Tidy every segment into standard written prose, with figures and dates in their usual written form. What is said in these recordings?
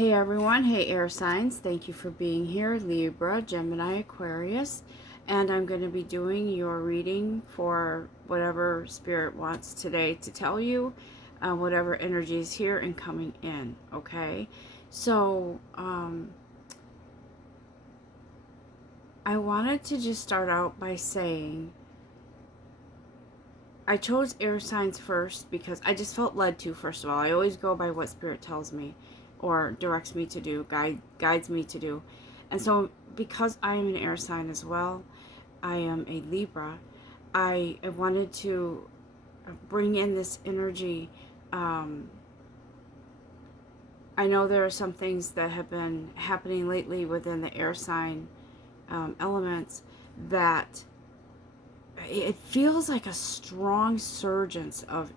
Hey everyone, hey air signs, thank you for being here. Libra, Gemini, Aquarius, and I'm going to be doing your reading for whatever Spirit wants today to tell you, whatever energy is here and coming in, okay? So, I wanted to just start out by saying I chose air signs first because I just felt led to, first of all. I always go by what Spirit tells me or directs me to do, guides me to do. And so because I am an air sign as well, I am a Libra, I wanted to bring in this energy. I know there are some things that have been happening lately within the air sign elements that it feels like a strong surgence of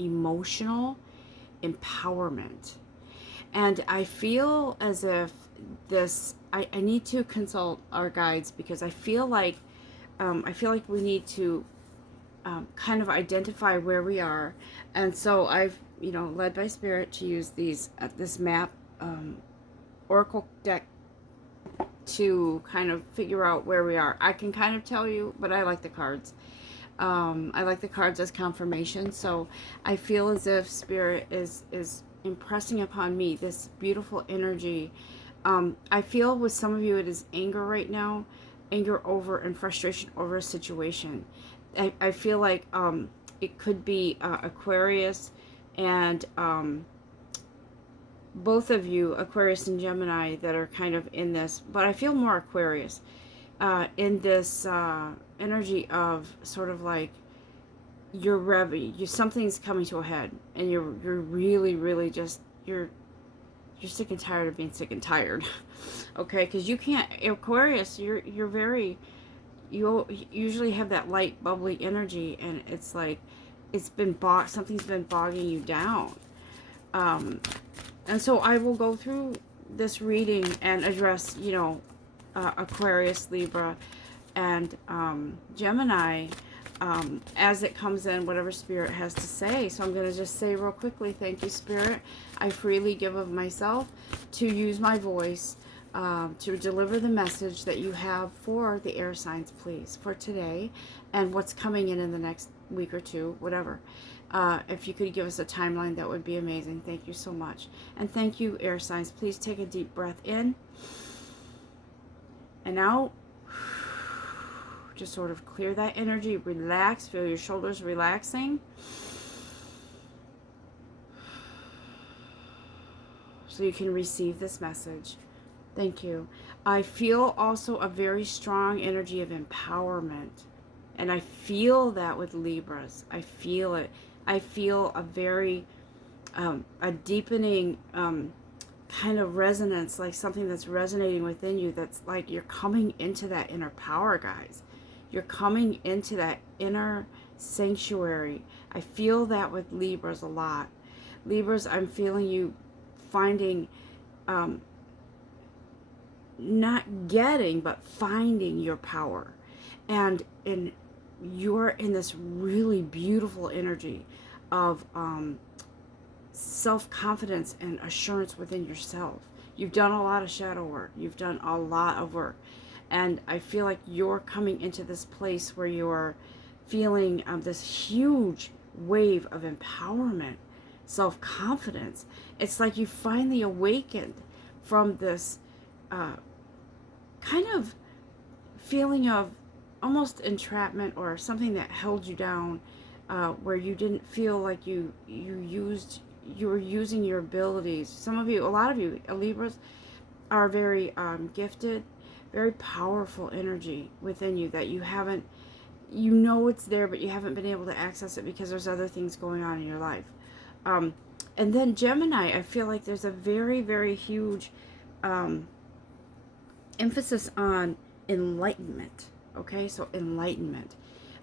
emotional empowerment. And I feel as if I need to consult our guides because I feel like we need to kind of identify where we are. And so I've, led by Spirit to use this map oracle deck to kind of figure out where we are. I can kind of tell you, but I like the cards. I like the cards as confirmation. So I feel as if Spirit is impressing upon me this beautiful energy. I feel with some of you it is anger right now, anger over and frustration over a situation. I feel like it could be Aquarius and both of you, Aquarius and Gemini, that are kind of in this, but I feel more Aquarius in this energy of sort of like you're ready, something's coming to a head, and you're really just you're sick and tired of being sick and tired, okay? Because you can't, Aquarius, you're very, you usually have that light bubbly energy, and it's like something's been bogging you down. And so I will go through this reading and address, Aquarius, Libra, and Gemini as it comes in, whatever Spirit has to say. So I'm going to just say real quickly, thank you, Spirit. I freely give of myself to use my voice to deliver the message that you have for the air signs, please, for today and what's coming in the next week or two, whatever. If you could give us a timeline, that would be amazing. Thank you so much. And thank you, air signs. Please take a deep breath in and out. Just sort of clear that energy. Relax. Feel your shoulders relaxing. So you can receive this message. Thank you. I feel also a very strong energy of empowerment. And I feel that with Libras. I feel it. I feel a very, a deepening kind of resonance, like something that's resonating within you, that's like you're coming into that inner power, guys. You're coming into that inner sanctuary. I feel that with Libras a lot. Libras, I'm feeling you finding, not getting, but finding your power. And you're in this really beautiful energy of self-confidence and assurance within yourself. You've done a lot of shadow work. You've done a lot of work. And I feel like you're coming into this place where you're feeling this huge wave of empowerment, self-confidence. It's like you finally awakened from this kind of feeling of almost entrapment or something that held you down, where you didn't feel like you were using your abilities. Some of you, a lot of you, Libras, are very gifted, very powerful energy within you that you haven't, it's there, but you haven't been able to access it because there's other things going on in your life. And then Gemini, I feel like there's a very, very huge emphasis on enlightenment. Okay, so enlightenment.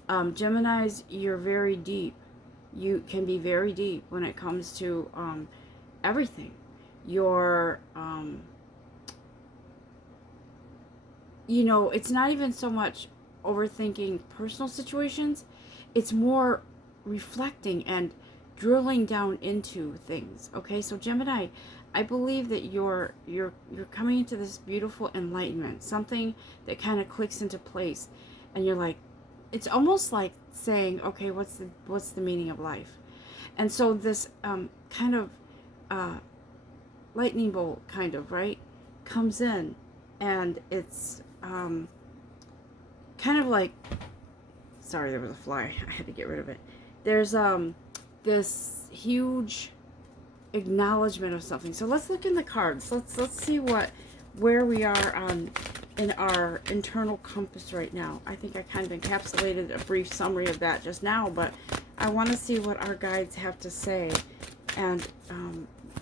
Geminis, you're very deep. You can be very deep when it comes to everything. You're, it's not even so much overthinking personal situations. It's more reflecting and drilling down into things. Okay, so Gemini, I believe that you're coming into this beautiful enlightenment, something that kind of clicks into place, and you're like, it's almost like saying, okay, what's the meaning of life? And so this kind of lightning bolt, kind of, right, comes in, and it's kind of like, sorry, there was a fly, I had to get rid of it. There's this huge acknowledgement of something. So let's look in the cards. Let's see where we are in our internal compass right now. I think I kind of encapsulated a brief summary of that just now, but I want to see what our guides have to say. And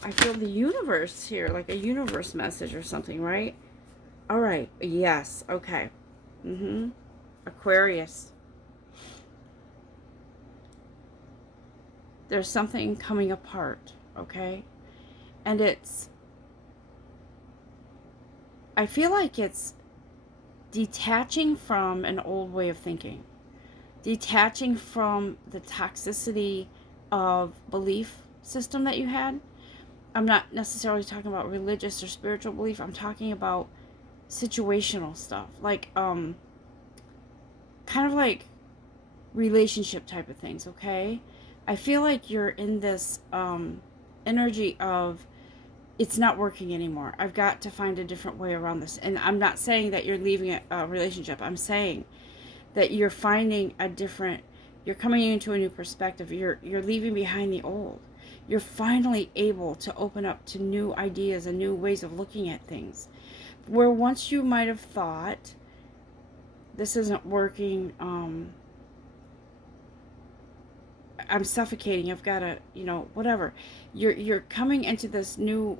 I feel the universe here, like a universe message or something, right? All right. Yes. Okay. Aquarius. There's something coming apart, okay? And I feel like it's detaching from an old way of thinking, detaching from the toxicity of belief system that you had. I'm not necessarily talking about religious or spiritual belief. I'm talking about situational stuff, like kind of like relationship type of things, okay? I feel like you're in this energy of, it's not working anymore. I've got to find a different way around this. And I'm not saying that you're leaving a relationship. I'm saying that you're finding a different, you're coming into a new perspective. You're leaving behind the old. You're finally able to open up to new ideas and new ways of looking at things. Where once you might have thought, this isn't working, I'm suffocating, I've got to, whatever. You're coming into this new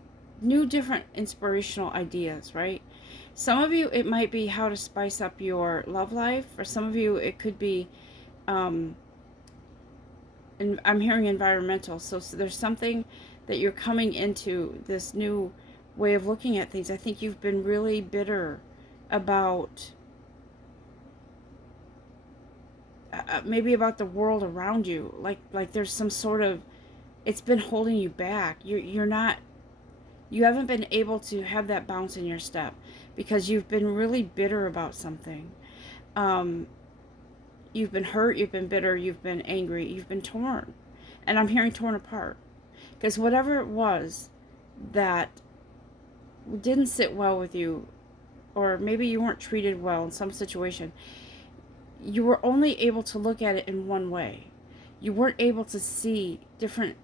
different inspirational ideas, right? Some of you, it might be how to spice up your love life. For some of you, it could be, and I'm hearing environmental. So there's something that you're coming into this new way of looking at things. I think you've been really bitter about maybe about the world around you, like there's some sort of, it's been holding you back. You haven't been able to have that bounce in your step because you've been really bitter about something. You've been hurt, you've been bitter, you've been angry, you've been torn, and I'm hearing torn apart, because whatever it was that didn't sit well with you, or maybe you weren't treated well in some situation, you were only able to look at it in one way. You weren't able to see different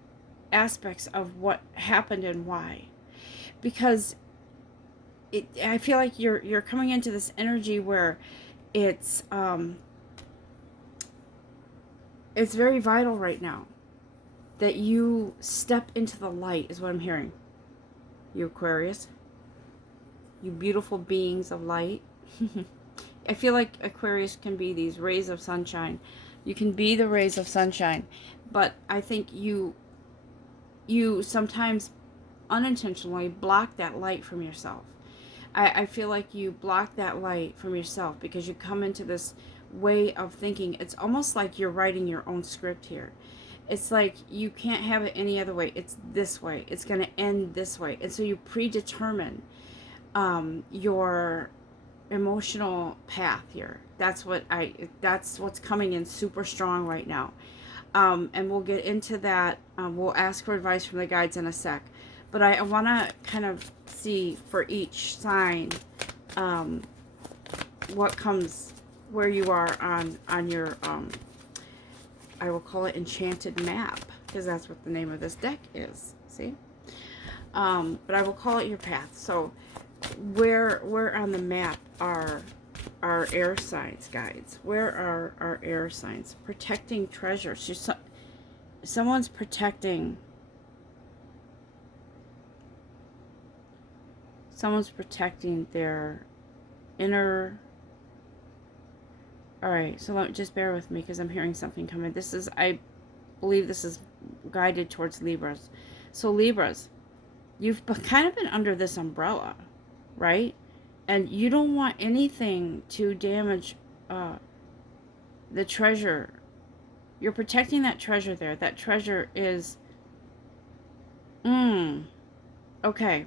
aspects of what happened and why. Because I feel like you're coming into this energy where it's very vital right now that you step into the light, is what I'm hearing. You Aquarius, you beautiful beings of light. I feel like Aquarius can be these rays of sunshine. You can be the rays of sunshine, but I think you sometimes unintentionally block that light from yourself. I feel like you block that light from yourself because you come into this way of thinking. It's almost like you're writing your own script here. It's like you can't have it any other way. It's this way. It's going to end this way. And so you predetermine your emotional path here. That's what's coming in super strong right now. And we'll get into that. We'll ask for advice from the guides in a sec. But I want to kind of see for each sign what comes, where you are on your, I will call it enchanted map, because that's what the name of this deck is. See? But I will call it your path. So where on the map are our air signs, guides? Where are our air signs? Protecting treasures. Someone's protecting. Someone's protecting their inner. All right, so just bear with me because I'm hearing something coming. I believe this is guided towards Libras. So Libras, you've kind of been under this umbrella, right? And you don't want anything to damage the treasure You're protecting that treasure there. That treasure is, okay.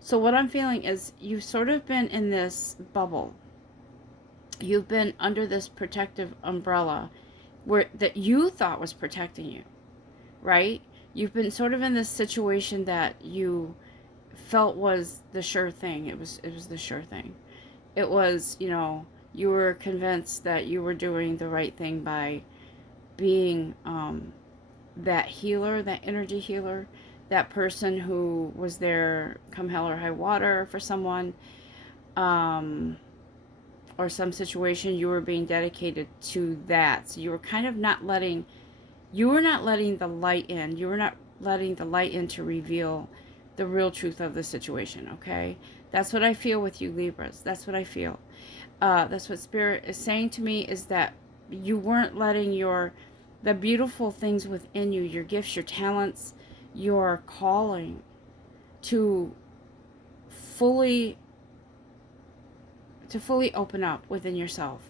So what I'm feeling is you've sort of been in this bubble. You've been under this protective umbrella where that you thought was protecting you, right? You've been sort of in this situation that you felt was the sure thing. It was the sure thing. It was, you were convinced that you were doing the right thing by being that healer, that energy healer, that person who was there come hell or high water for someone, or some situation. You were being dedicated to that. So you were kind of not letting the light in. You were not letting the light in to reveal the real truth of the situation, okay? That's what I feel with you, Libras. That's what I feel. That's what Spirit is saying to me, is that you weren't letting the beautiful things within you, your gifts, your talents, your calling, to fully open up within yourself.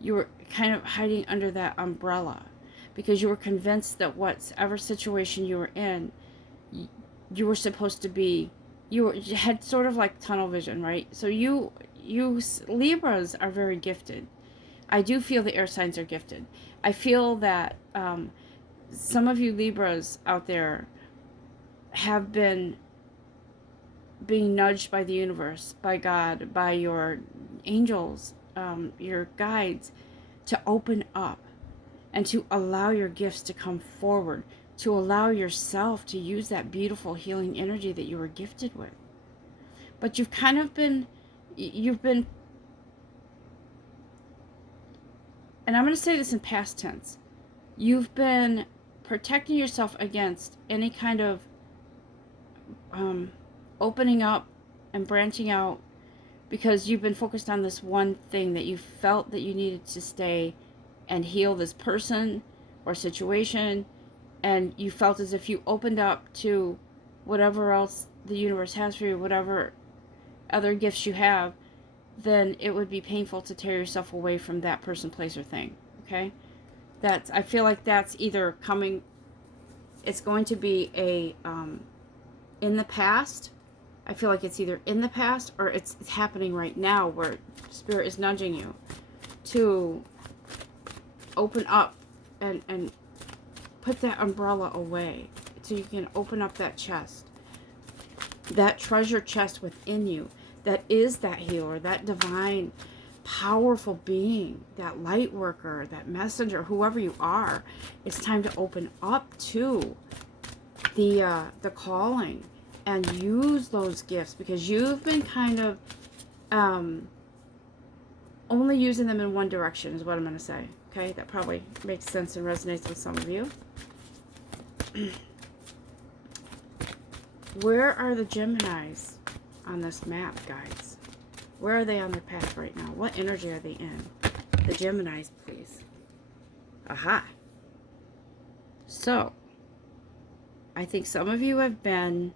You were kind of hiding under that umbrella because you were convinced that whatever situation you were in, you were supposed to be, you had sort of like tunnel vision, right? So you Libras are very gifted. I do feel the air signs are gifted. I feel that some of you Libras out there have been being nudged by the universe, by God, by your angels, your guides, to open up and to allow your gifts to come forward, to allow yourself to use that beautiful healing energy that you were gifted with. But you've been, and I'm going to say this in past tense, you've been protecting yourself against any kind of opening up and branching out, because you've been focused on this one thing that you felt that you needed to stay and heal this person or situation, and you felt as if you opened up to whatever else the universe has for you, whatever other gifts you have, then it would be painful to tear yourself away from that person, place, or thing, okay? I feel like that's either coming, it's going to be in the past. I feel like it's either in the past or it's happening right now, where Spirit is nudging you to open up and put that umbrella away so you can open up that chest, that treasure chest within you that is that healer, that divine, powerful being, that light worker, that messenger, whoever you are. It's time to open up to the calling and use those gifts, because you've been kind of only using them in one direction, is what I'm going to say. Okay, that probably makes sense and resonates with some of you. Where are the Geminis on this map, guys? Where are they on their path right now? What energy are they in? The Geminis, please. Aha. So, I think some of you have been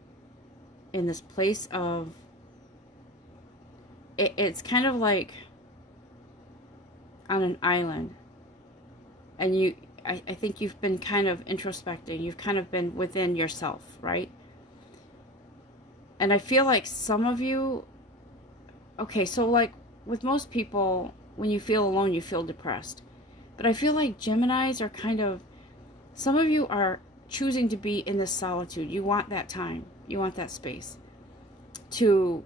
in this place of, it's kind of like on an island. And I think you've been kind of introspecting. You've kind of been within yourself, right? And I feel like some of you, okay, so like with most people, when you feel alone, you feel depressed. But I feel like Geminis are kind of, some of you are choosing to be in this solitude. You want that time. You want that space to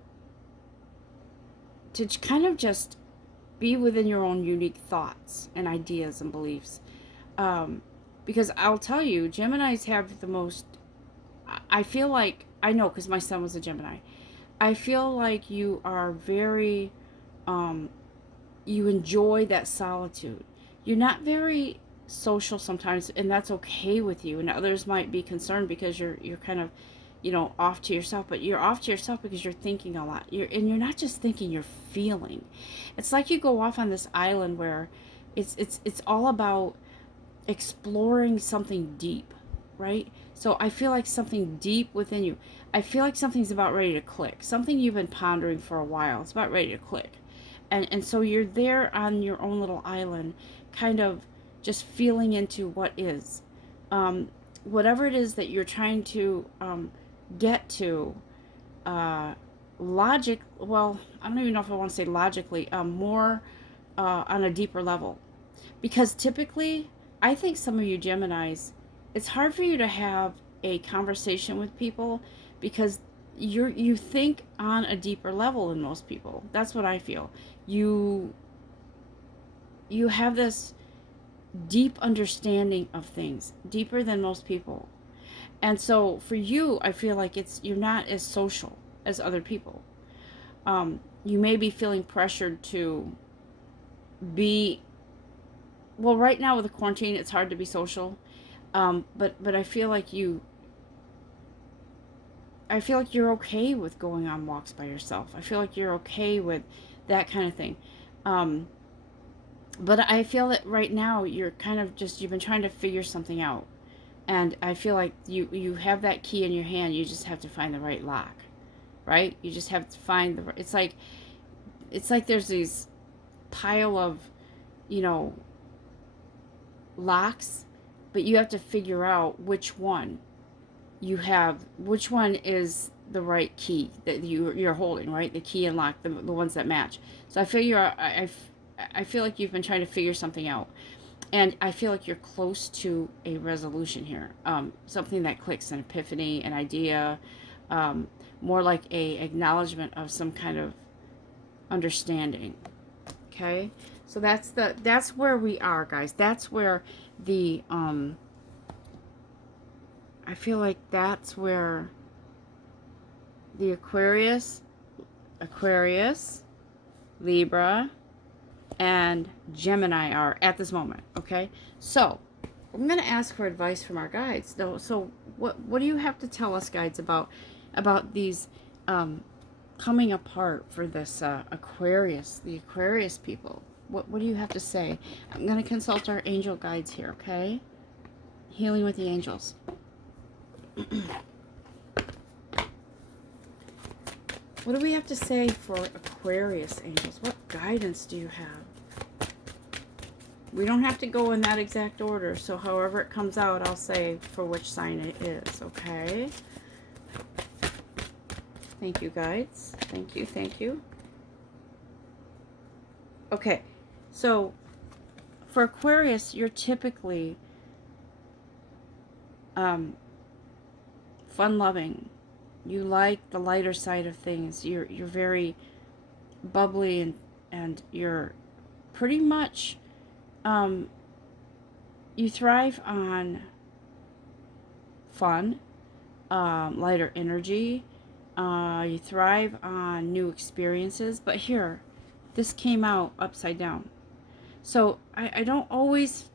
kind of just be within your own unique thoughts and ideas and beliefs. Because I'll tell you, Geminis have the most, I feel like, I know because my son was a Gemini. I feel like you are very, you enjoy that solitude. You're not very social sometimes, and that's okay with you. And others might be concerned because you're kind of, off to yourself. But you're off to yourself because you're thinking a lot. You're not just thinking, you're feeling. It's like you go off on this island where it's all about exploring something deep, right? So I feel like something deep within you. I feel like something's about ready to click. Something you've been pondering for a while. It's about ready to click. And so you're there on your own little island, kind of just feeling into what is. Whatever it is that you're trying to get to, logic, well, I don't even know if I want to say logically, more on a deeper level. Because typically, I think some of you Geminis, it's hard for you to have a conversation with people because you think on a deeper level than most people. That's what I feel. You have this deep understanding of things, deeper than most people. And so for you, I feel like you're not as social as other people. You may be feeling pressured to be, well, right now with the quarantine, it's hard to be social. But I feel like you're okay with going on walks by yourself. I feel like you're okay with that kind of thing. But I feel that right now you're kind of you've been trying to figure something out. And I feel like you have that key in your hand. You just have to find the right lock, right? You just have to find it's like there's these pile of, locks, but you have to figure out which one is the right key that you're holding, right? The key and lock, the ones that match. So I feel like you've been trying to figure something out. And I feel like you're close to a resolution here. Something that clicks, an epiphany, an idea, more like a acknowledgement of some kind of understanding. Okay? So that's where we are, guys. That's where I feel like that's where the Aquarius, Libra, and Gemini are at this moment, okay? So, I'm going to ask for advice from our guides. So, what do you have to tell us, guides, about these coming apart for this Aquarius, the Aquarius people? What do you have to say? I'm going to consult our angel guides here, okay? Healing with the angels. What do we have to say for Aquarius angels? What guidance do you have? We don't have to go in that exact order, so however it comes out, I'll say for which sign it is, okay? Thank you, guides. Thank you, thank you. Okay, so for Aquarius, you're typically fun-loving. You like the lighter side of things. You're very bubbly and you're pretty much you thrive on fun, lighter energy. You thrive on new experiences. But here, this came out upside down. So I don't always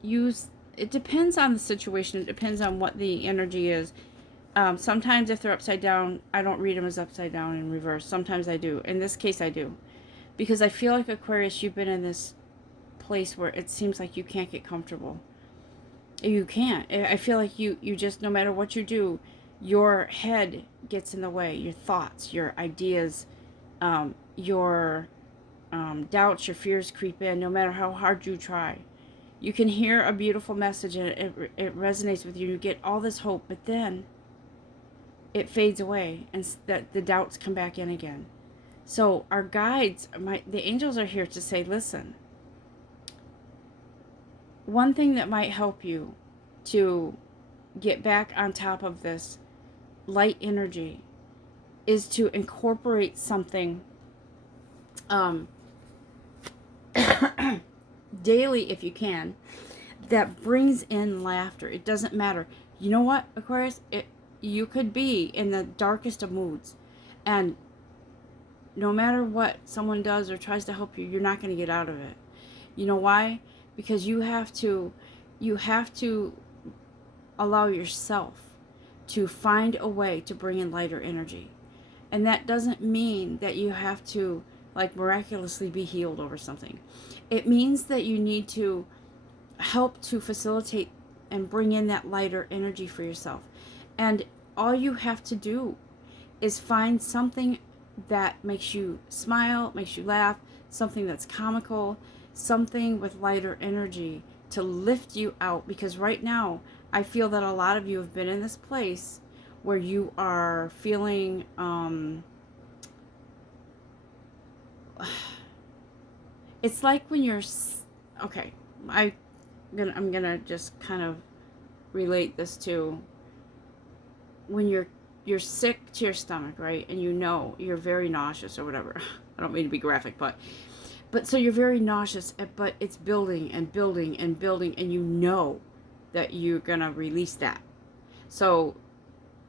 use, it depends on the situation. It depends on what the energy is. Sometimes if they're upside down, I don't read them as upside down in reverse. Sometimes I do. In this case, I do. Because I feel like, Aquarius, you've been in this place where it seems like you can't get comfortable. You can't. I feel like you just, no matter what you do, your head gets in the way. Your thoughts, your ideas, your doubts, your fears creep in no matter how hard you try. You can hear a beautiful message and it resonates with you. You get all this hope, but then it fades away and the doubts come back in again. So our guides, the angels are here to say, listen, one thing that might help you to get back on top of this light energy is to incorporate something daily, if you can, that brings in laughter. It doesn't matter. You know what, Aquarius? You could be in the darkest of moods, and no matter what someone does or tries to help you, you're not going to get out of it. You know why? Because you have to allow yourself to find a way to bring in lighter energy. And that doesn't mean that you have to, like, miraculously be healed over something. It means that you need to help to facilitate and bring in that lighter energy for yourself. And all you have to do is find something that makes you smile, makes you laugh, something that's comical, something with lighter energy to lift you out, because right now I feel that a lot of you have been in this place where you are feeling it's like when you're okay, I'm gonna just kind of relate this to when you're sick to your stomach, right? And you know you're very nauseous or whatever. I don't mean to be graphic, but so you're very nauseous, but it's building and building and building, and you know that you're gonna release that. So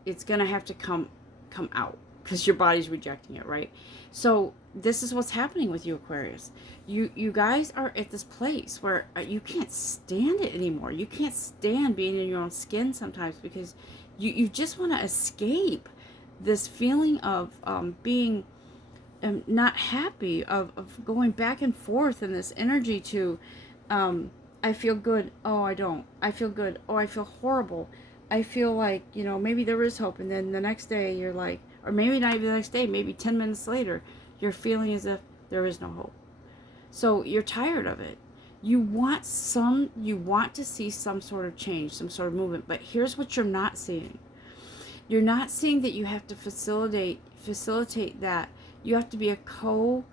it's gonna have to come out because your body's rejecting it, right? So this is what's happening with you, Aquarius. You guys are at this place where you can't stand it anymore. You can't stand being in your own skin sometimes, because you just want to escape this feeling of being not happy, of going back and forth in this energy to I feel good, oh I don't, I feel good, oh I feel horrible, I feel like, maybe there is hope, and then the next day you're like, or maybe not even the next day, maybe 10 minutes later you're feeling as if there is no hope. So you're tired of it. You want to see some sort of change, some sort of movement, but here's what you're not seeing. You're not seeing that you have to facilitate that. You have to be a co-creator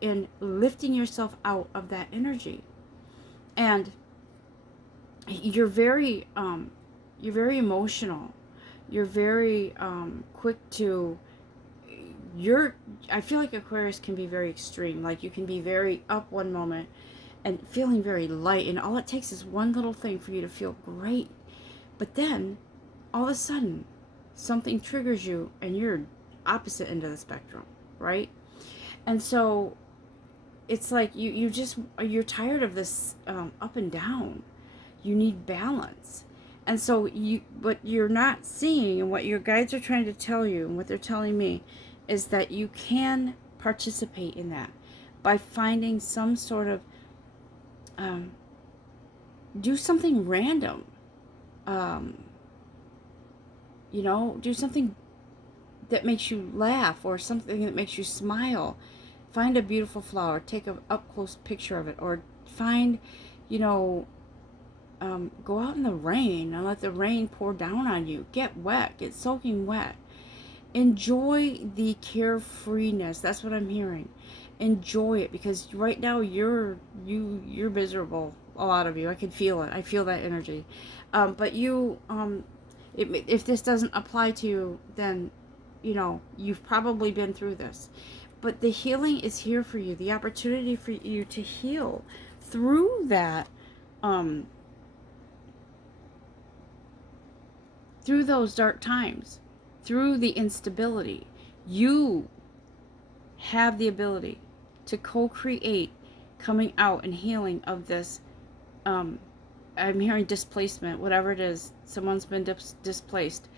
in lifting yourself out of that energy. And you're very emotional. You're very quick to I feel like Aquarius can be very extreme. Like you can be very up one moment and feeling very light, and all it takes is one little thing for you to feel great. But then all of a sudden something triggers you and you're opposite end of the spectrum, right? And so it's like you're tired of this up and down. You need balance. And so what you're not seeing, and what your guides are trying to tell you, and what they're telling me, is that you can participate in that by finding some sort of do something random, do something that makes you laugh, or something that makes you smile. Find a beautiful flower, take an up-close picture of it, or find, go out in the rain and let the rain pour down on you. Get wet, get soaking wet. Enjoy the carefreeness. That's what I'm hearing. Enjoy it, because right now you're miserable. A lot of you, I can feel it. I feel that energy. But if this doesn't apply to you, then you've probably been through this. But the healing is here for you. The opportunity for you to heal through that, through those dark times, through the instability. You have the ability to co-create coming out and healing of this. I'm hearing displacement, whatever it is. Someone's been displaced.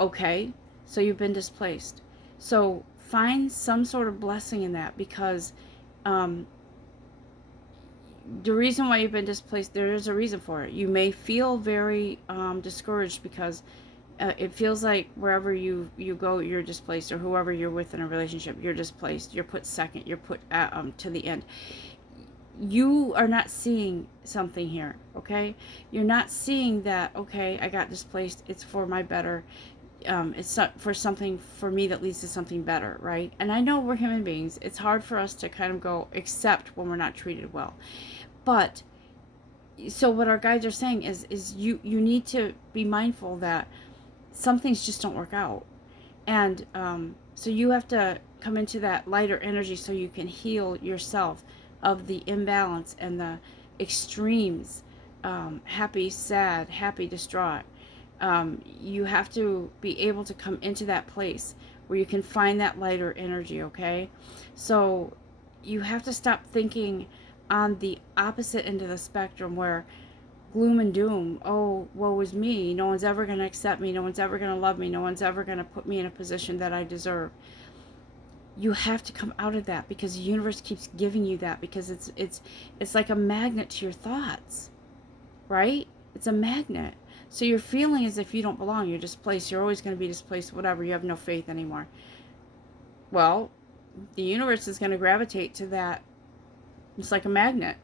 Okay, so you've been displaced. So find some sort of blessing in that, because the reason why you've been displaced, there is a reason for it. You may feel very discouraged, because it feels like wherever you go, you're displaced, or whoever you're with in a relationship, you're displaced. You're put second. You're put to the end. You are not seeing something here, okay? You're not seeing that, okay, I got displaced. It's for my better. It's not for something for me that leads to something better, right? And I know we're human beings. It's hard for us to kind of go accept when we're not treated well. But so what our guides are saying is you need to be mindful that some things just don't work out. And so you have to come into that lighter energy so you can heal yourself of the imbalance and the extremes, happy, sad, happy, distraught. You have to be able to come into that place where you can find that lighter energy, okay? So you have to stop thinking on the opposite end of the spectrum, where gloom and doom, oh, woe is me, no one's ever going to accept me, no one's ever going to love me, no one's ever going to put me in a position that I deserve. You have to come out of that, because the universe keeps giving you that, because it's like a magnet to your thoughts, right? It's a magnet. So you're feeling as if you don't belong, you're displaced, you're always going to be displaced, whatever, you have no faith anymore. Well, the universe is going to gravitate to that. It's like a magnet.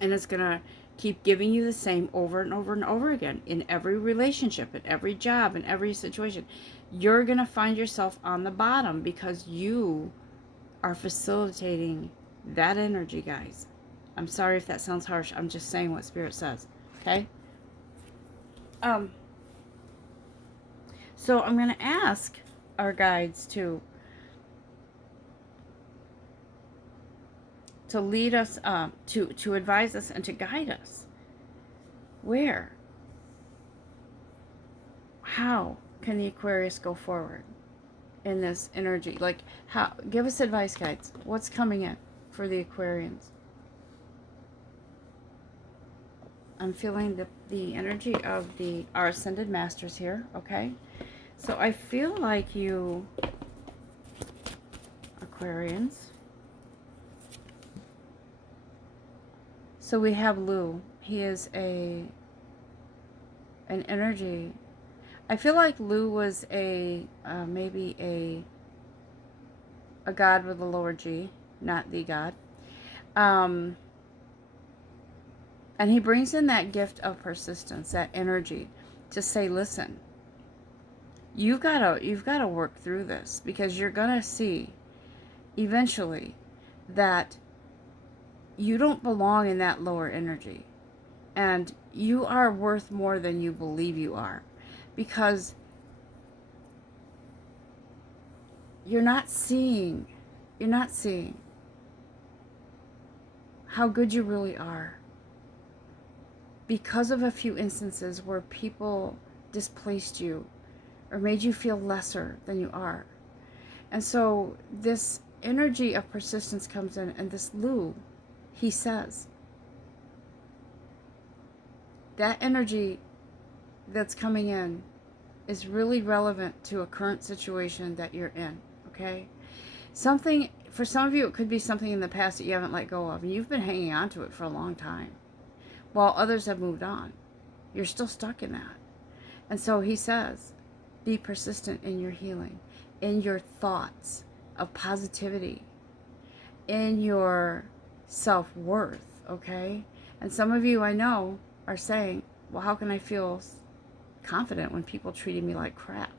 And it's going to keep giving you the same over and over and over again in every relationship, in every job, in every situation. You're going to find yourself on the bottom because you are facilitating that energy, guys. I'm sorry if that sounds harsh. I'm just saying what Spirit says. Okay? So I'm going to ask our guides to lead us, to advise us and to guide us. Where? How can the Aquarius go forward in this energy? Like, how? Give us advice, guides. What's coming in for the Aquarians? I'm feeling the energy of our Ascended Masters here, okay? So I feel like you, Aquarians. So we have Lu. He is an energy. I feel like Lu was maybe a god with a lower G, not the god. And he brings in that gift of persistence, that energy to say, listen, you've got to work through this, because you're going to see eventually that you don't belong in that lower energy, and you are worth more than you believe you are, because you're not seeing how good you really are, because of a few instances where people displaced you or made you feel lesser than you are. And so this energy of persistence comes in, and this Lu, he says, that energy that's coming in is really relevant to a current situation that you're in, okay? Something, for some of you, it could be something in the past that you haven't let go of, and you've been hanging on to it for a long time, while others have moved on. You're still stuck in that. And so he says, be persistent in your healing, in your thoughts of positivity, in your self-worth, okay? And some of you, I know, are saying, well, how can I feel confident when people treated me like crap?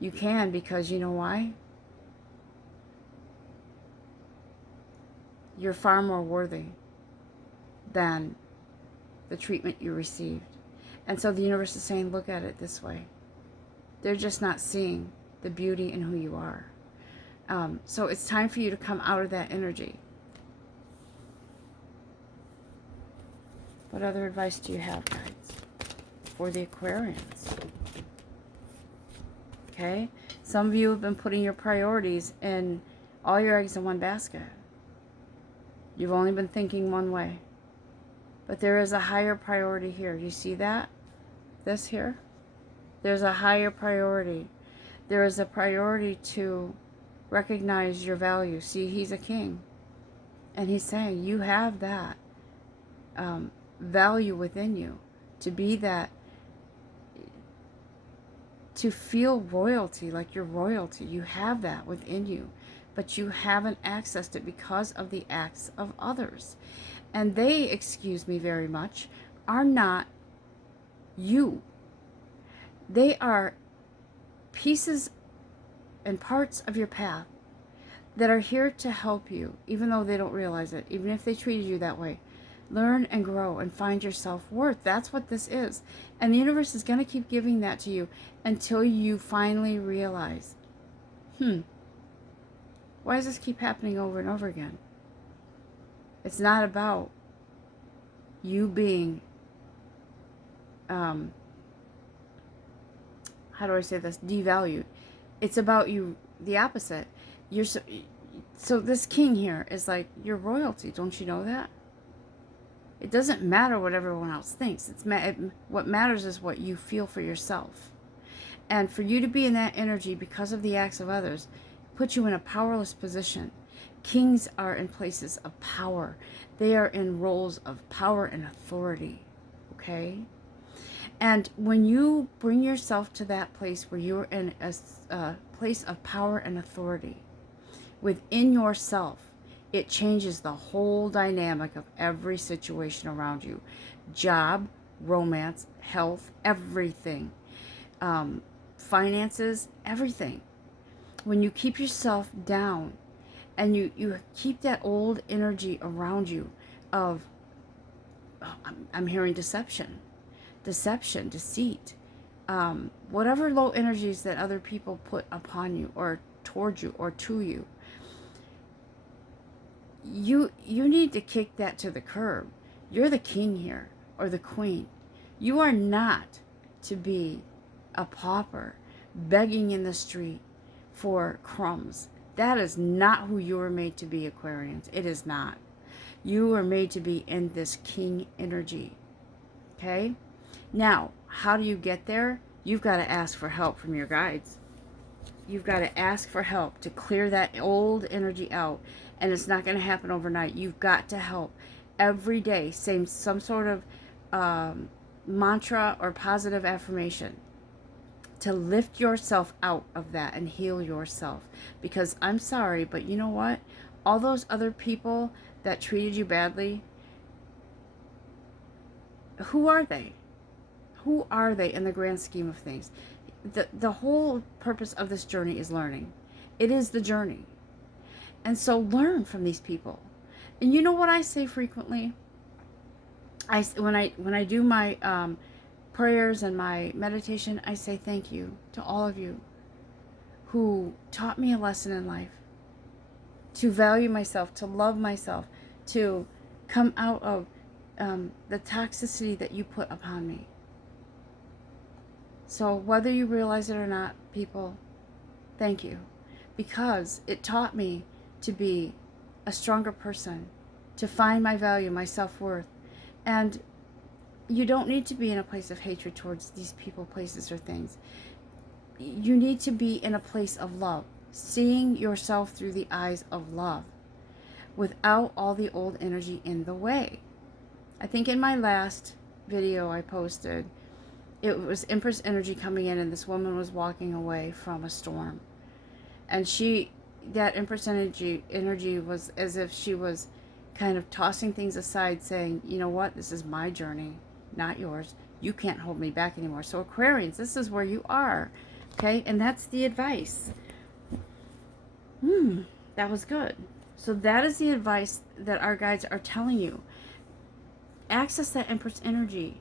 You can, because you know why? You're far more worthy than the treatment you received. And so the universe is saying, look at it this way. They're just not seeing the beauty in who you are. So it's time for you to come out of that energy. What other advice do you have, guys, for the Aquarians? Okay? Some of you have been putting your priorities and all your eggs in one basket. You've only been thinking one way. But there is a higher priority here. You see that? This here? There's a higher priority. There is a priority to recognize your value. See, he's a king. And he's saying you have that value within you. To be that, to feel royalty, like you're royalty. You have that within you. But you haven't accessed it because of the acts of others. And they, excuse me very much, are not you. They are pieces and parts of your path that are here to help you, even though they don't realize it, even if they treated you that way. Learn and grow and find your self-worth. That's what this is. And the universe is going to keep giving that to you until you finally realize, why does this keep happening over and over again? It's not about you being, how do I say this, devalued. It's about you, the opposite. You're so this king here is like, you're royalty. Don't you know that? It doesn't matter what everyone else thinks. What matters is what you feel for yourself. And for you to be in that energy because of the acts of others puts you in a powerless position. Kings are in places of power. They are in roles of power and authority, okay? And when you bring yourself to that place where you're in a place of power and authority within yourself, it changes the whole dynamic of every situation around you. Job, romance, health, everything. Finances, everything. When you keep yourself down and you keep that old energy around you of, I'm hearing deception, deceit, whatever low energies that other people put upon you or towards you or to you, you need to kick that to the curb. You're the king here, or the queen. You are not to be a pauper begging in the street for crumbs. That is not who you were made to be, Aquarians. It is not. You were made to be in this king energy. Okay? Now, how do you get there? You've got to ask for help from your guides. You've got to ask for help to clear that old energy out. And it's not going to happen overnight. You've got to help every day. Same some sort of mantra or positive affirmation to lift yourself out of that and heal yourself. Because I'm sorry, but you know what? All those other people that treated you badly, who are they? Who are they in the grand scheme of things? The whole purpose of this journey is learning. It is the journey. And so learn from these people. And you know what I say frequently? When I do my prayers and my meditation, I say thank you to all of you who taught me a lesson in life, to value myself, to love myself, to come out of the toxicity that you put upon me. So whether you realize it or not, people, thank you, because it taught me to be a stronger person, to find my value, my self-worth. And you don't need to be in a place of hatred towards these people, places, or things. You need to be in a place of love, seeing yourself through the eyes of love, without all the old energy in the way. I think in my last video I posted, it was Empress energy coming in, and this woman was walking away from a storm. And that Empress energy was as if she was kind of tossing things aside, saying, you know what, this is my journey, not yours. You can't hold me back anymore. So Aquarians, this is where you are. Okay, and that's the advice. That was good. So that is the advice that our guides are telling you. Access that Empress energy.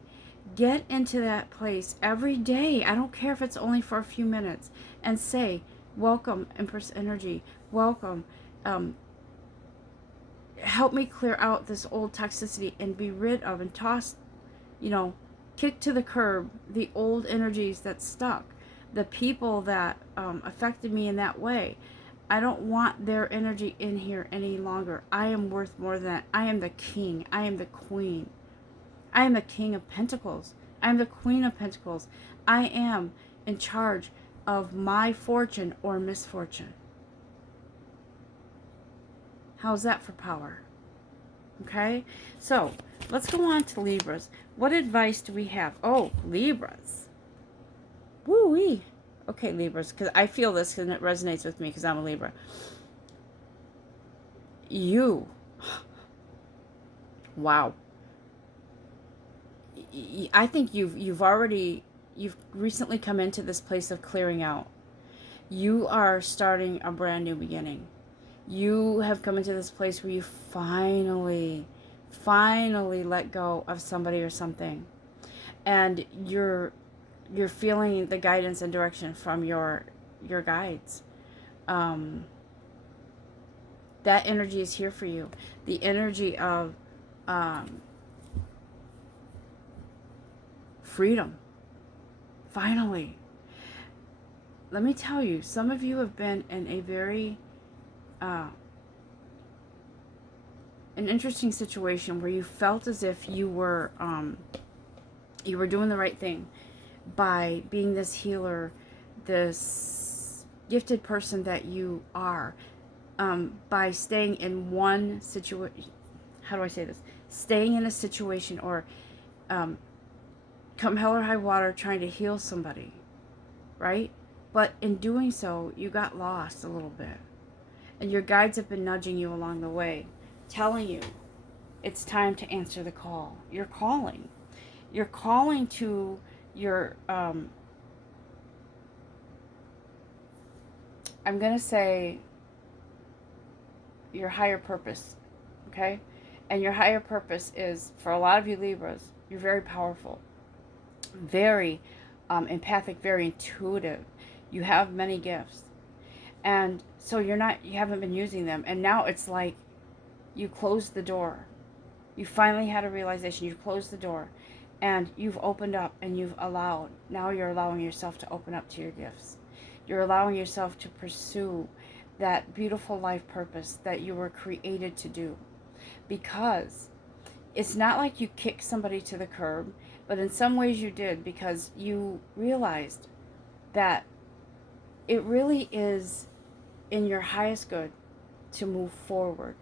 Get into that place every day. I don't care if it's only for a few minutes. And say, welcome, Empress energy. Welcome. Help me clear out this old toxicity and be rid of and toss, kick to the curb the old energies that stuck. The people that affected me in that way. I don't want their energy in here any longer. I am worth more than that. I am the king. I am the queen. I am the king of pentacles. I am the queen of pentacles. I am in charge of my fortune or misfortune. How's that for power? Okay, so let's go on to Libras. What advice do we have? Oh, Libras. Woo-wee. Okay, Libras, because I feel this and it resonates with me because I'm a Libra. Wow. I think you've recently come into this place of clearing out. You are starting a brand new beginning. You have come into this place where you finally let go of somebody or something, and you're feeling the guidance and direction from your guides. That energy is here for you. The energy of freedom. Finally. Let me tell you, some of you have been in a very an interesting situation where you felt as if you were doing the right thing by being this healer, this gifted person that you are, by staying in one situation. How do I say this? Staying in a situation, or come hell or high water, trying to heal somebody, right? But in doing so, you got lost a little bit. And your guides have been nudging you along the way, telling you it's time to answer the call. You're calling. You're calling to your, I'm going to say, your higher purpose, okay? And your higher purpose is, for a lot of you Libras, you're very powerful, very empathic, very intuitive. You have many gifts. And so you haven't been using them. And now it's like you closed the door. You finally had a realization. You closed the door and you've opened up and you've allowed. Now you're allowing yourself to open up to your gifts. You're allowing yourself to pursue that beautiful life purpose that you were created to do. Because it's not like you kicked somebody to the curb, but in some ways you did, because you realized that it really is in your highest good to move forward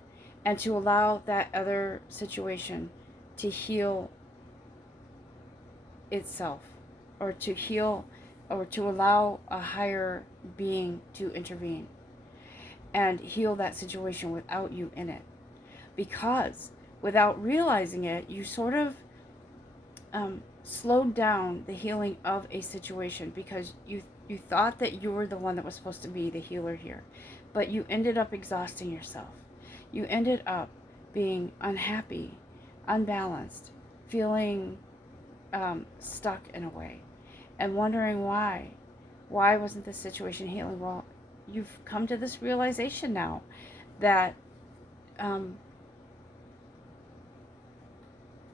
and to allow that other situation to heal itself, or to heal, or to allow a higher being to intervene and heal that situation without you in it. Because without realizing it, you sort of slowed down the healing of a situation, because you thought that you were the one that was supposed to be the healer here, but you ended up exhausting yourself. You ended up being unhappy, unbalanced, feeling stuck in a way, and wondering why. Why wasn't the situation healing? Well, you've come to this realization now that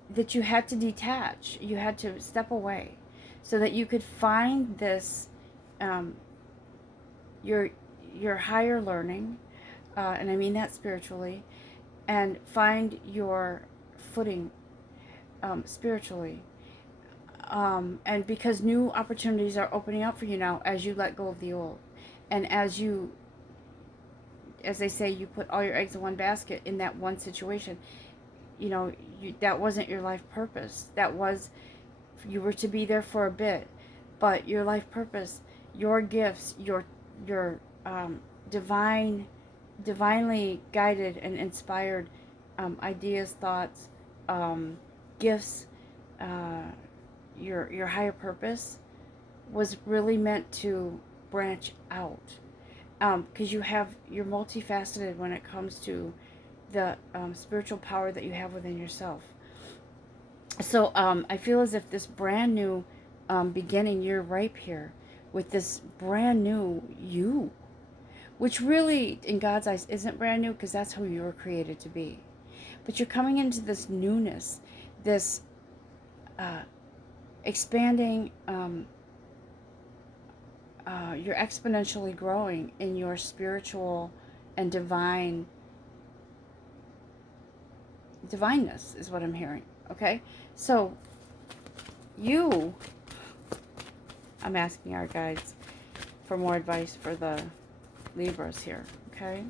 that you had to detach, you had to step away, so that you could find this your higher learning, and I mean that spiritually, and find your footing spiritually, and because new opportunities are opening up for you now as you let go of the old, and as they say, you put all your eggs in one basket in that one situation. You know, that wasn't your life purpose. That was, you were to be there for a bit, but your life purpose, your gifts, your divinely guided and inspired ideas, thoughts, gifts, your higher purpose was really meant to branch out, because you're multifaceted when it comes to the spiritual power that you have within yourself. So I feel as if this brand new beginning, you're ripe here with this brand new you, which really in God's eyes isn't brand new, because that's who you were created to be. But you're coming into this newness, this expanding, you're exponentially growing in your spiritual and divineness is what I'm hearing. Okay, so I'm asking our guides for more advice for the Libras here. Okay,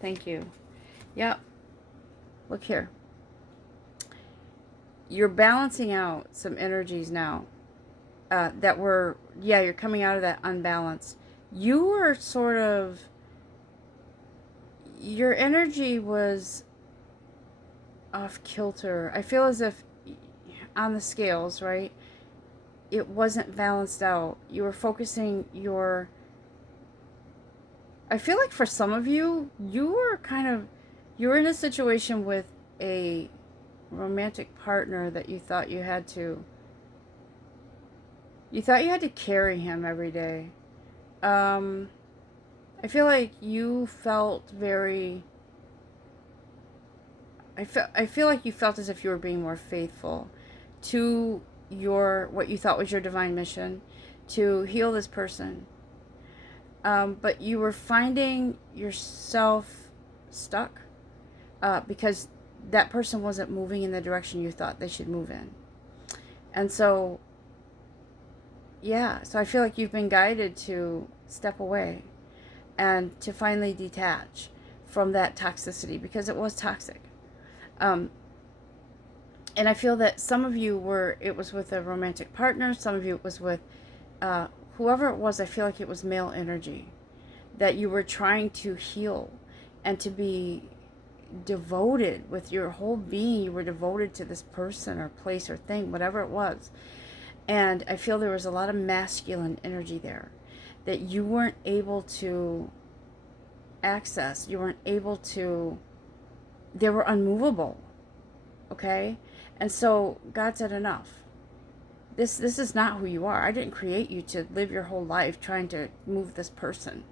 thank you. Yep, look here, you're balancing out some energies now that were, you're coming out of that unbalance. You were sort of, your energy was off kilter. I feel as if on the scales, right, it wasn't balanced out. You were focusing I feel like for some of you, you were in a situation with a romantic partner that you thought you had to carry him every day. I feel like you felt very, I feel like you felt as if you were being more faithful to what you thought was your divine mission, to heal this person. But you were finding yourself stuck because that person wasn't moving in the direction you thought they should move in. And so, so I feel like you've been guided to step away and to finally detach from that toxicity, because it was toxic. And I feel that some of you were, it was with a romantic partner, some of you it was with whoever it was. I feel like it was male energy that you were trying to heal and to be devoted with your whole being. You were devoted to this person or place or thing, whatever it was. And I feel there was a lot of masculine energy there that you weren't able to access. You weren't able to, they were unmovable. Okay? And so God said, enough. This is not who you are. I didn't create you to live your whole life trying to move this person.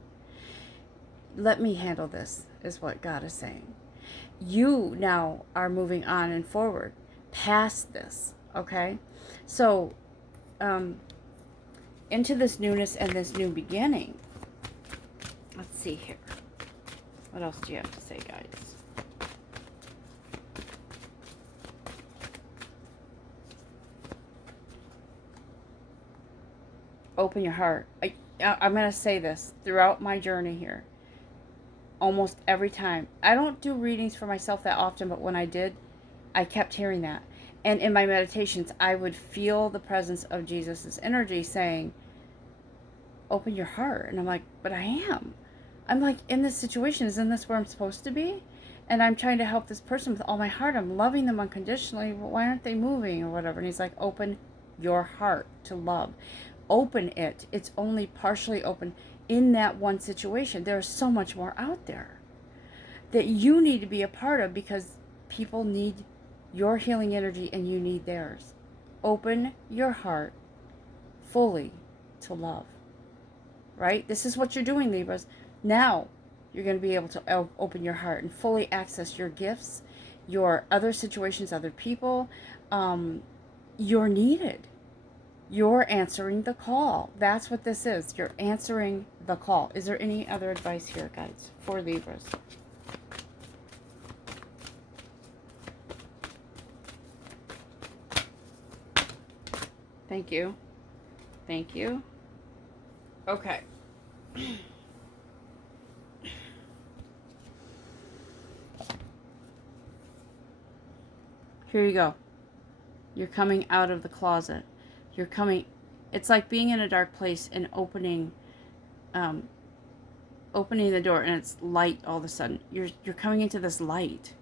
Let me handle this, is what God is saying. You now are moving on and forward past this. Okay? So, into this newness and this new beginning. Let's see here. What else do you have to say, guys? Open your heart. I'm going to say this throughout my journey here. Almost every time. I don't do readings for myself that often, but when I did, I kept hearing that. And in my meditations, I would feel the presence of Jesus' energy saying, open your heart. And I'm like, but I am. I'm like, in this situation, isn't this where I'm supposed to be? And I'm trying to help this person with all my heart. I'm loving them unconditionally. Well, why aren't they moving or whatever? And he's like, open your heart to love. Open it. It's only partially open in that one situation. There's so much more out there that you need to be a part of, because people need your healing energy and you need theirs. Open your heart fully to love. Right? This is what you're doing, Libras. Now you're going to be able to open your heart and fully access your gifts, your other situations, other people. You're needed. You're answering the call. That's what this is. You're answering the call. Is there any other advice here, guys, for Libras? Thank you. Thank you. Okay. Here you go. You're coming out of the closet. You're coming, it's like being in a dark place and opening the door, and it's light all of a sudden. You're coming into this light,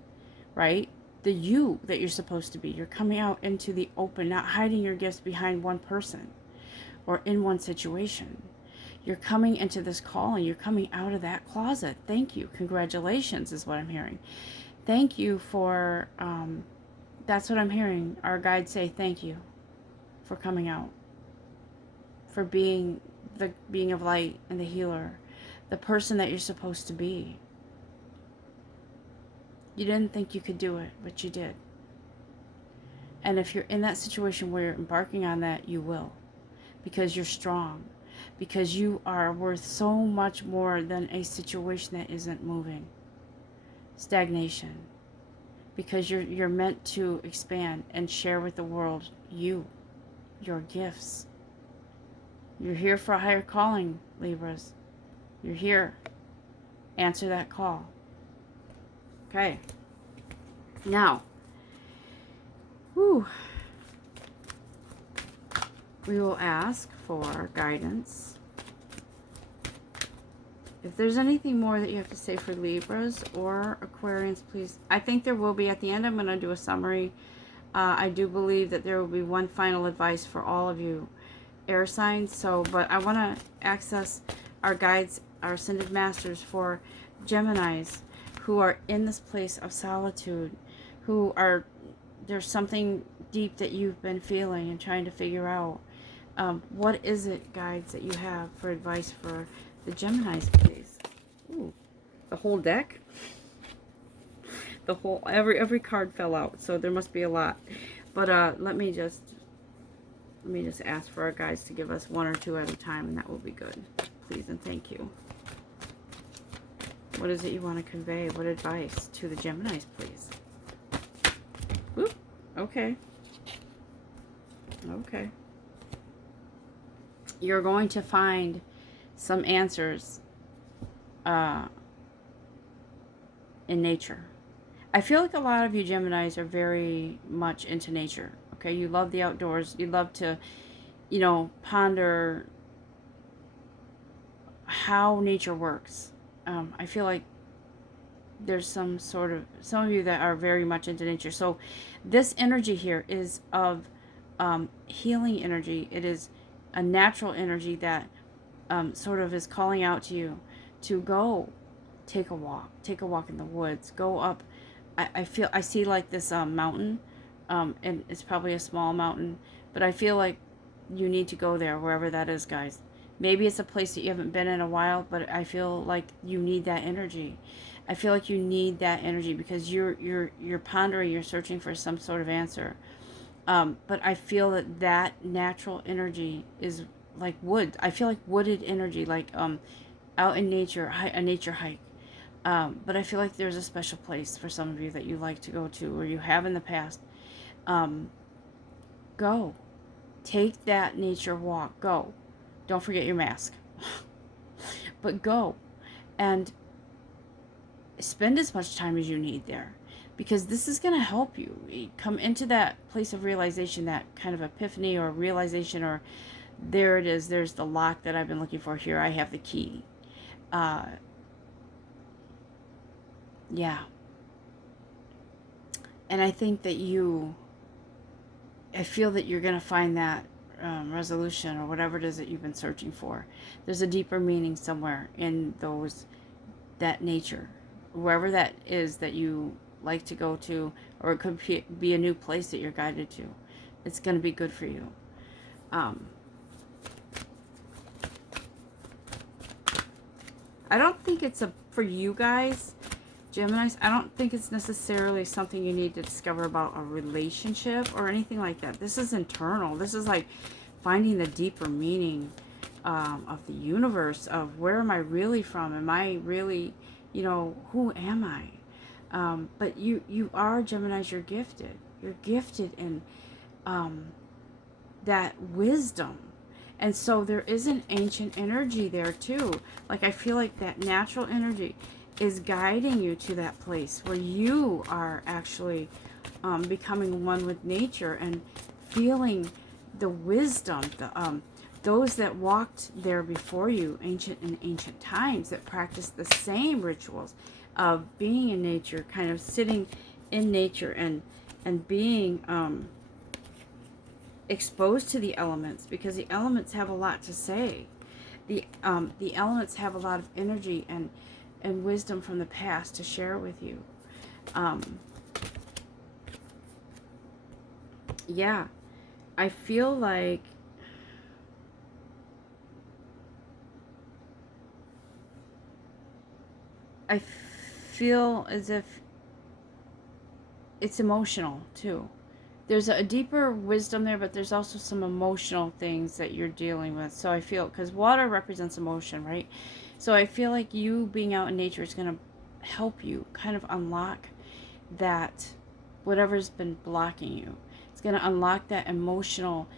right? The you that you're supposed to be. You're coming out into the open, not hiding your gifts behind one person or in one situation. You're coming into this calling. You're coming out of that closet. Thank you. Congratulations is what I'm hearing. Thank you for, that's what I'm hearing. Our guides say thank you for coming out, for being the being of light and the healer, the person that you're supposed to be. You didn't think you could do it, but you did. And if you're in that situation where you're embarking on that, you will, because you're strong, because you are worth so much more than a situation that isn't moving. Stagnation. Because you're meant to expand and share with the world your gifts. You're here for a higher calling, Libras. You're here. Answer that call. Okay. Now, we will ask for guidance. If there's anything more that you have to say for Libras or Aquarians, please. I think there will be. At the end, I'm going to do a summary. I do believe that there will be one final advice for all of you air signs. But I want to access our guides, our ascended masters for Geminis who are in this place of solitude, there's something deep that you've been feeling and trying to figure out. What is it, guides, that you have for advice for the Geminis, please? Ooh, the whole deck? The whole, every card fell out, so there must be a lot. But let me just ask for our guides to give us one or two at a time, and that will be good. Please and thank you. What is it you want to convey? What advice to the Geminis, please? Whoop. Okay. Okay. You're going to find some answers in nature. I feel like a lot of you Geminis are very much into nature. Okay, you love the outdoors. You love to, ponder how nature works. I feel like there's some of you that are very much into nature. So this energy here is of healing energy. It is a natural energy that sort of is calling out to you to go take a walk in the woods, go up. I see like this mountain, and it's probably a small mountain, but I feel like you need to go there, wherever that is, guys. Maybe it's a place that you haven't been in a while, but I feel like you need that energy. I feel like you need that energy because you're pondering, you're searching for some sort of answer. But I feel that natural energy is like wood. I feel like wooded energy, like out in nature, a nature hike. But I feel like there's a special place for some of you that you like to go to, or you have in the past. Go. Take that nature walk. Go. Don't forget your mask. But go. And spend as much time as you need there. Because this is going to help you come into that place of realization, that kind of epiphany or realization, or there it is. There's the lock that I've been looking for here. I have the key. Yeah. And I think that I feel that you're going to find that resolution or whatever it is that you've been searching for. There's a deeper meaning somewhere in that nature, wherever that is that you like to go to, or it could be a new place that you're guided to. It's going to be good for you. I don't think it's for you guys, Geminis, I don't think it's necessarily something you need to discover about a relationship or anything like that. This is internal. This is like finding the deeper meaning of the universe, of where am I really from? Am I really, who am I? But you are, Geminis, you're gifted. You're gifted in that wisdom. And so there is an ancient energy there too. Like I feel like that natural energy is guiding you to that place where you are actually becoming one with nature and feeling the wisdom, those that walked there before you, in ancient times, that practiced the same rituals of being in nature, kind of sitting in nature and being exposed to the elements, because the elements have a lot to say. The elements have a lot of energy and wisdom from the past to share with you. Yeah, I feel like as if it's emotional too. There's a deeper wisdom there, but there's also some emotional things that you're dealing with. So I feel, because water represents emotion, right? So I feel like you being out in nature is going to help you kind of unlock that, whatever's been blocking you. It's going to unlock that emotional.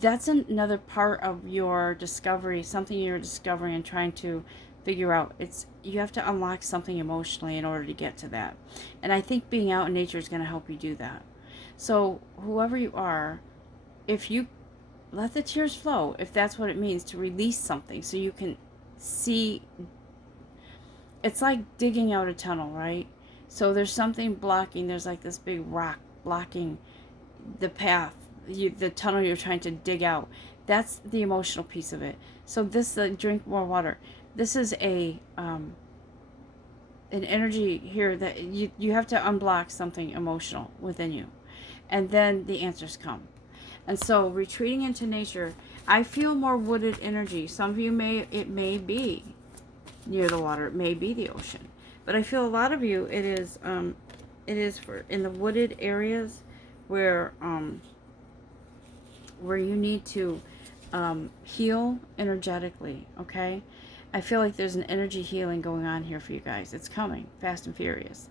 That's another part of your discovery, something you're discovering and trying to figure out. You have to unlock something emotionally in order to get to that. And I think being out in nature is going to help you do that. So whoever you are, if you let the tears flow, if that's what it means to release something, so you can see, it's like digging out a tunnel, right? So there's something blocking, there's like this big rock blocking the path, the tunnel you're trying to dig out. That's the emotional piece of it. So this, drink more water. This is an energy here that you have to unblock something emotional within you. And then the answers come. And so retreating into nature, I feel more wooded energy. Some of you it may be near the water, it may be the ocean. But I feel a lot of you, it is for in the wooded areas where you need to heal energetically, okay? I feel like there's an energy healing going on here for you guys. It's coming, fast and furious.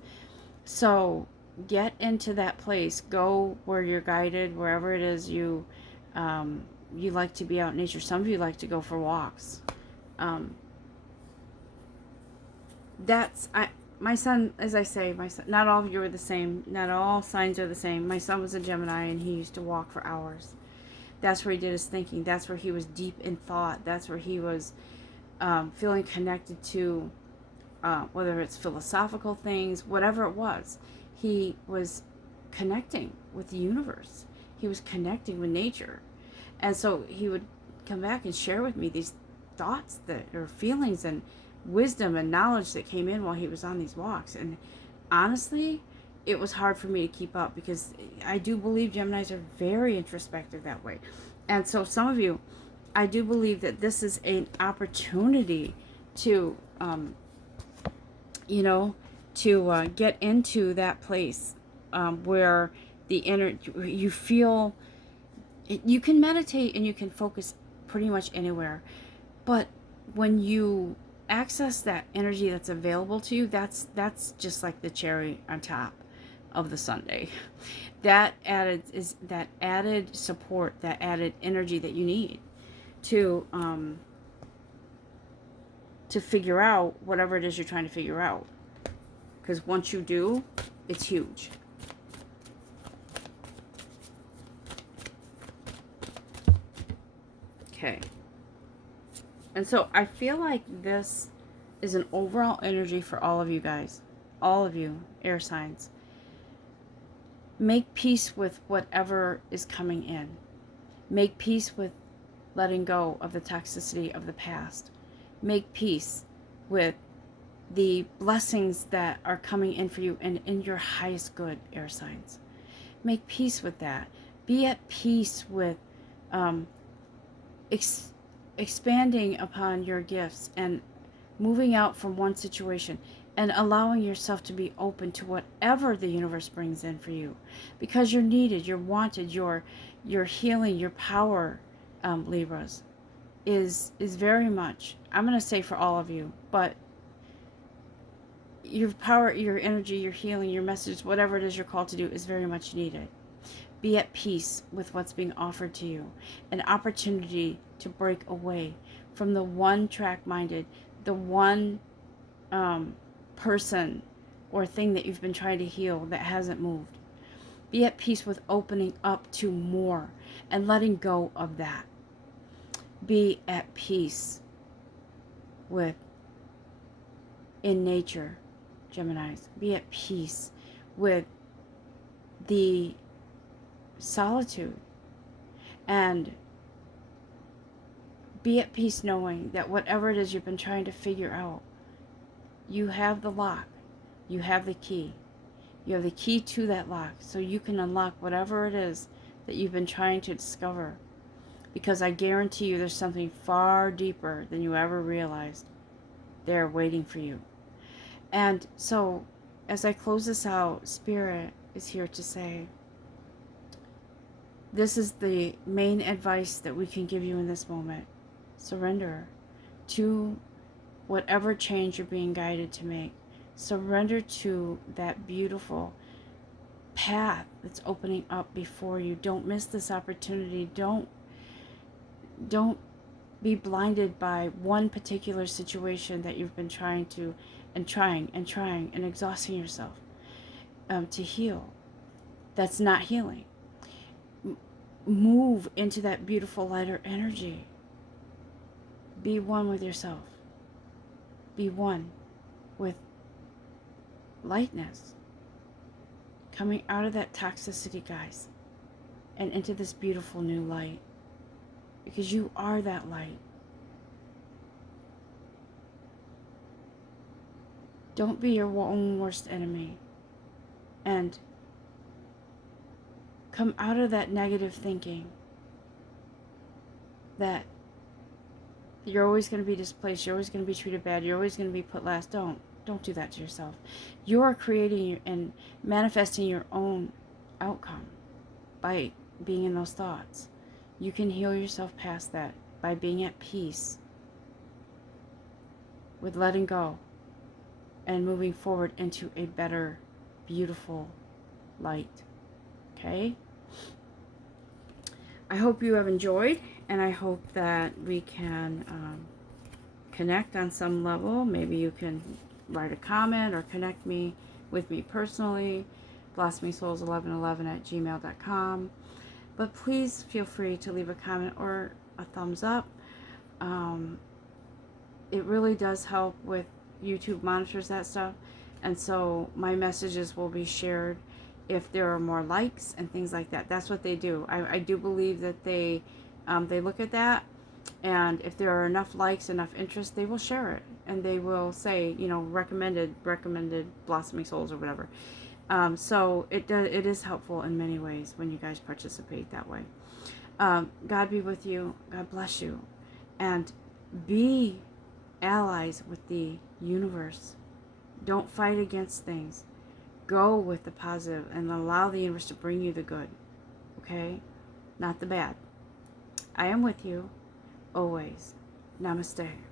So get into that place. Go where you're guided, wherever it is you like to be out in nature. Some of you like to go for walks. my son, as I say, my son, not all of you are the same. Not all signs are the same. My son was a Gemini, and he used to walk for hours. That's where he did his thinking. That's where he was deep in thought. That's where he was feeling connected to, whether it's philosophical things, whatever it was. He was connecting with the universe. He was connecting with nature. And so he would come back and share with me these thoughts that or feelings and wisdom and knowledge that came in while he was on these walks. And honestly, it was hard for me to keep up, because I do believe Geminis are very introspective that way. And so some of you, I do believe that this is an opportunity to, get into that place where the inner, you feel, you can meditate and you can focus pretty much anywhere. But when you access that energy that's available to you, that's just like the cherry on top of the sundae. That added support, that added energy that you need to figure out whatever it is you're trying to figure out. Because once you do, it's huge. Okay. And so I feel like this is an overall energy for all of you guys. All of you, air signs. Make peace with whatever is coming in. Make peace with letting go of the toxicity of the past. Make peace with the blessings that are coming in for you and in your highest good, air signs. Make peace with that. Be at peace with expanding upon your gifts and moving out from one situation and allowing yourself to be open to whatever the universe brings in for you, because you're needed, you're wanted, your healing, your power, Libras, is very much, I'm going to say for all of you, but your power, your energy, your healing, your message, whatever it is you're called to do, is very much needed. Be at peace with what's being offered to you. An opportunity to break away from the one track minded, the one person or thing that you've been trying to heal that hasn't moved. Be at peace with opening up to more and letting go of that. Be at peace with, in nature, Geminis. Be at peace with the solitude, and be at peace knowing that whatever it is you've been trying to figure out, you have the lock, you have the key. You have the key to that lock, so you can unlock whatever it is that you've been trying to discover, because I guarantee you there's something far deeper than you ever realized there waiting for you. And so as I close this out, Spirit is here to say, this is the main advice that we can give you in this moment. Surrender to whatever change you're being guided to make. Surrender to that beautiful path that's opening up before you. Don't miss this opportunity. Don't be blinded by one particular situation that you've been trying and exhausting yourself to heal. That's not healing. Move into that beautiful lighter energy. Be one with yourself. Be one with lightness. Coming out of that toxicity, guys, and into this beautiful new light. Because you are that light. Don't be your own worst enemy. And come out of that negative thinking that you're always going to be displaced, you're always going to be treated bad, you're always going to be put last. Don't do that to yourself. You're creating and manifesting your own outcome by being in those thoughts. You can heal yourself past that by being at peace with letting go and moving forward into a better, beautiful light. Okay? I hope you have enjoyed, and I hope that we can connect on some level. Maybe you can write a comment or connect me with me personally, blossoming1111@gmail.com. But please feel free to leave a comment or a thumbs up. It really does help with YouTube monitors that stuff, and so my messages will be shared if there are more likes and things like that. That's what they do. I do believe that they look at that, and if there are enough likes, enough interest, they will share it, and they will say, you know, recommended Blossoming Souls or whatever. So it is helpful in many ways when you guys participate that way. God be with you. God bless you, and be allies with the universe. Don't fight against things. Go with the positive and allow the universe to bring you the good. Okay? Not the bad. I am with you always. Namaste.